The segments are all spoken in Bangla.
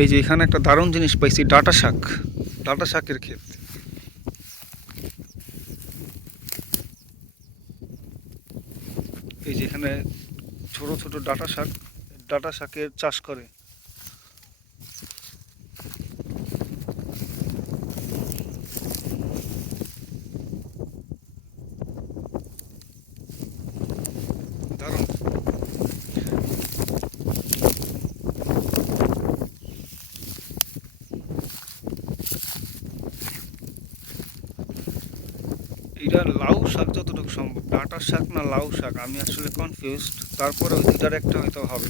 এই যে এখানে একটা দারুণ জিনিস পাইছি, ডাটা শাক। ডাটা শাকের ক্ষেত। এই যে এখানে ছোট ছোট ডাটা শাক, ডাটা শাকের চাষ করে। দারুণ এটা লাউ শাক যতটুকু সম্ভব। ডাঁটার শাক না লাউ শাক? আমি আসলে কনফিউজড তারপরে ওই দুটার একটা হয়তো হবে।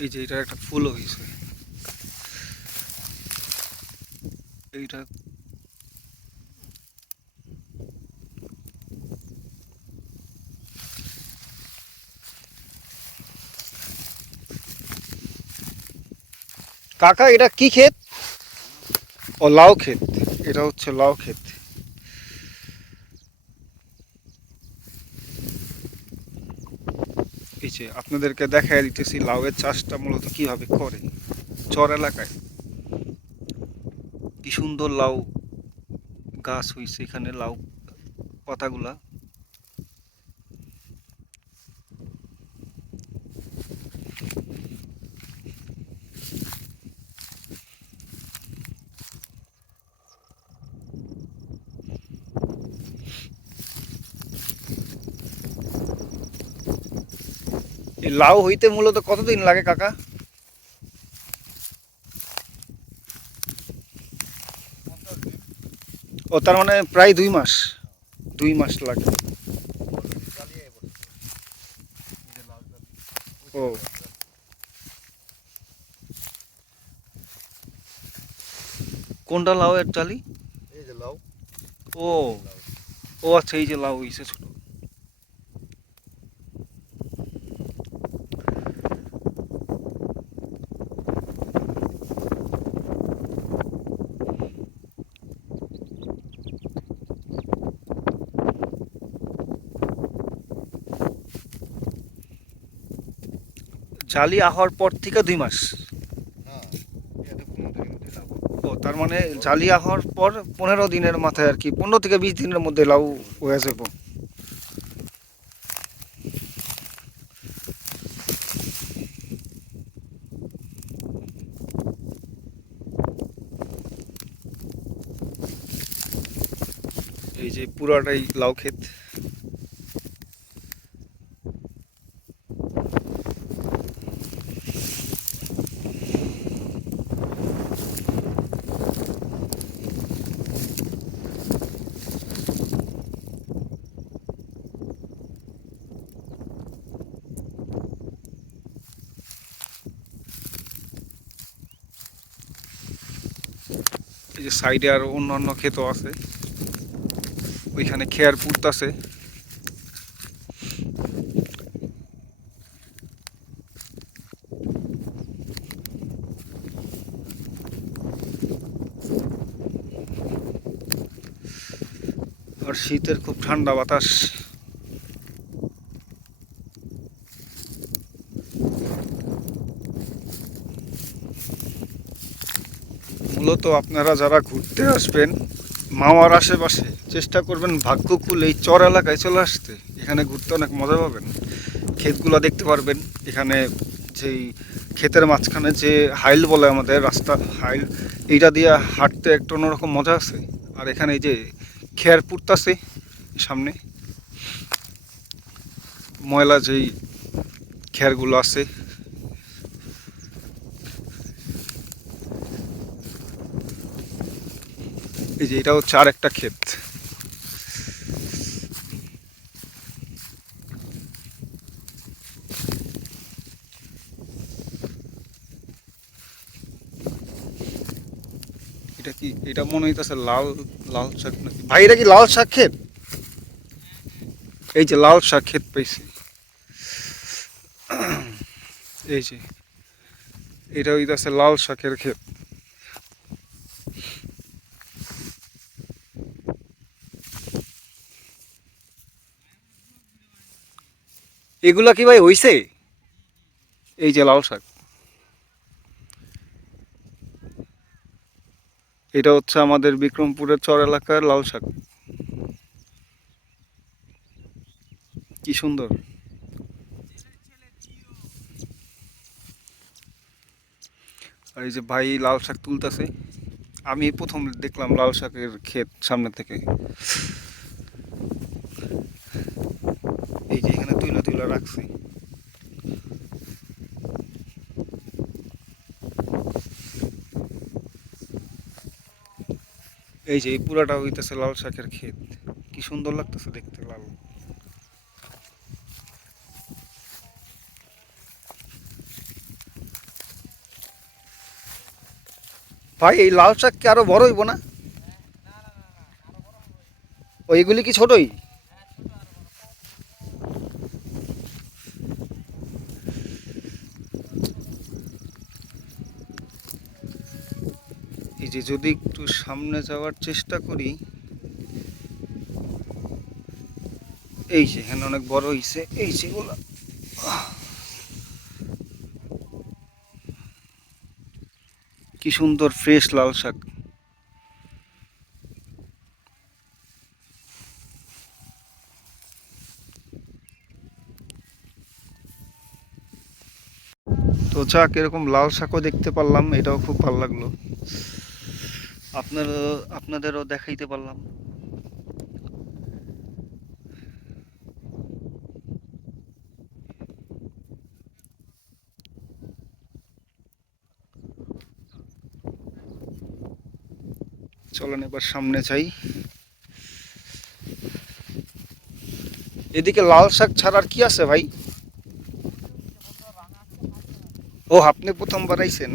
এই যে এটার একটা ফুলও হয়েছে এইটা কাকা এটা কি ক্ষেত? ও লাউ ক্ষেত। এটা হচ্ছে লাউ ক্ষেত। যে আপনাদেরকে দেখাই দিতেছি, লাউয়ের চাষটা মূলত কীভাবে করে। চর এলাকায়। কি সুন্দর লাউ গাছ হইছে এখানে, লাউ পাতাগুলা। লাউ হইতে মূলত কতদিন লাগে কাকা? ও তার মানে প্রায় দুই মাস। দুই মাস লাগে। ও। কোনটা লাউ এর চালি? এই যে লাউ। ও। ও আচ্ছা এই যে লাউ হইছে ছোট। জালি আহর পর থেকে দুই মাস। হ্যাঁ ও তার মানে জালি আহর পর পনেরো দিনের মাথায় আর কি পনেরো থেকে বিশ দিনের মধ্যে লাউ হয়ে যাব। এই যে পুরাটাই লাউ ক্ষেত। এই যে সাইডে আর অন্য অন্য ক্ষেতও আছে। ওইখানে খেয়ার পুড়তাছে। আর শীতের খুব ঠান্ডা বাতাস। মূলত আপনারা যারা ঘুরতে আসবেন মাওয়ার আশেপাশে চেষ্টা করবেন ভাগ্যকুল এই চর এলাকায় চলে আসতে। এখানে ঘুরতে অনেক মজা পাবেন। ক্ষেতগুলো দেখতে পারবেন। এখানে যেই ক্ষেতের মাঝখানে যে হাইল বলে আমাদের রাস্তা, হাইল, এইটা দিয়ে হাঁটতে একটা অন্যরকম মজা আছে। আর এখানে এই যে খেয়ার পুড়তাছে সামনে। ময়লা যেই খেয়ারগুলো আছে এই যে এটা হচ্ছে আর একটা ক্ষেত। এটা কি, এটা মনে হইতেছে লাল লাল শাক নাকি? ভাই, এটা কি লাল শাক ক্ষেত? এই যে লাল শাক ক্ষেত পাইছি। এই যে, এটা হইতেছে লাল শাকের ক্ষেত। এগুলা কি ভাই হইছে? এই যে লাল শাক। এটা হচ্ছে আমাদের বিক্রমপুরের চর এলাকার লাল শাক। কি সুন্দর। আর এই যে ভাই লাল শাক তুলতেছে। আমি প্রথম দেখলাম লাল শাকের ক্ষেত সামনে থেকে এই যে তুইলা রাখছি। এই যে এই পুরাটা হইতেছে লাল শাকের ক্ষেত। কি সুন্দর লাগতেছে দেখতে লাল। ভাই এই লাল শাক কি আরও বড় হইব না? ওইগুলি কি ছোটই? যে যদি একটু সামনে যাওয়ার চেষ্টা করি, এই যে এখানে অনেক বড় হইছে, এই যে কি সুন্দর ফ্রেশ লাল শাক। তো যাক, এরকম লাল শাকও দেখতে পারলাম, এটাও খুব ভালো লাগল। আপনারও আপনাদেরও দেখাইতে পারলাম। চলেন এবার সামনে চাই এদিকে লাল শাক ছাড়া আর কি আছে ভাই? ও, আপনি প্রথমবার আইছেন।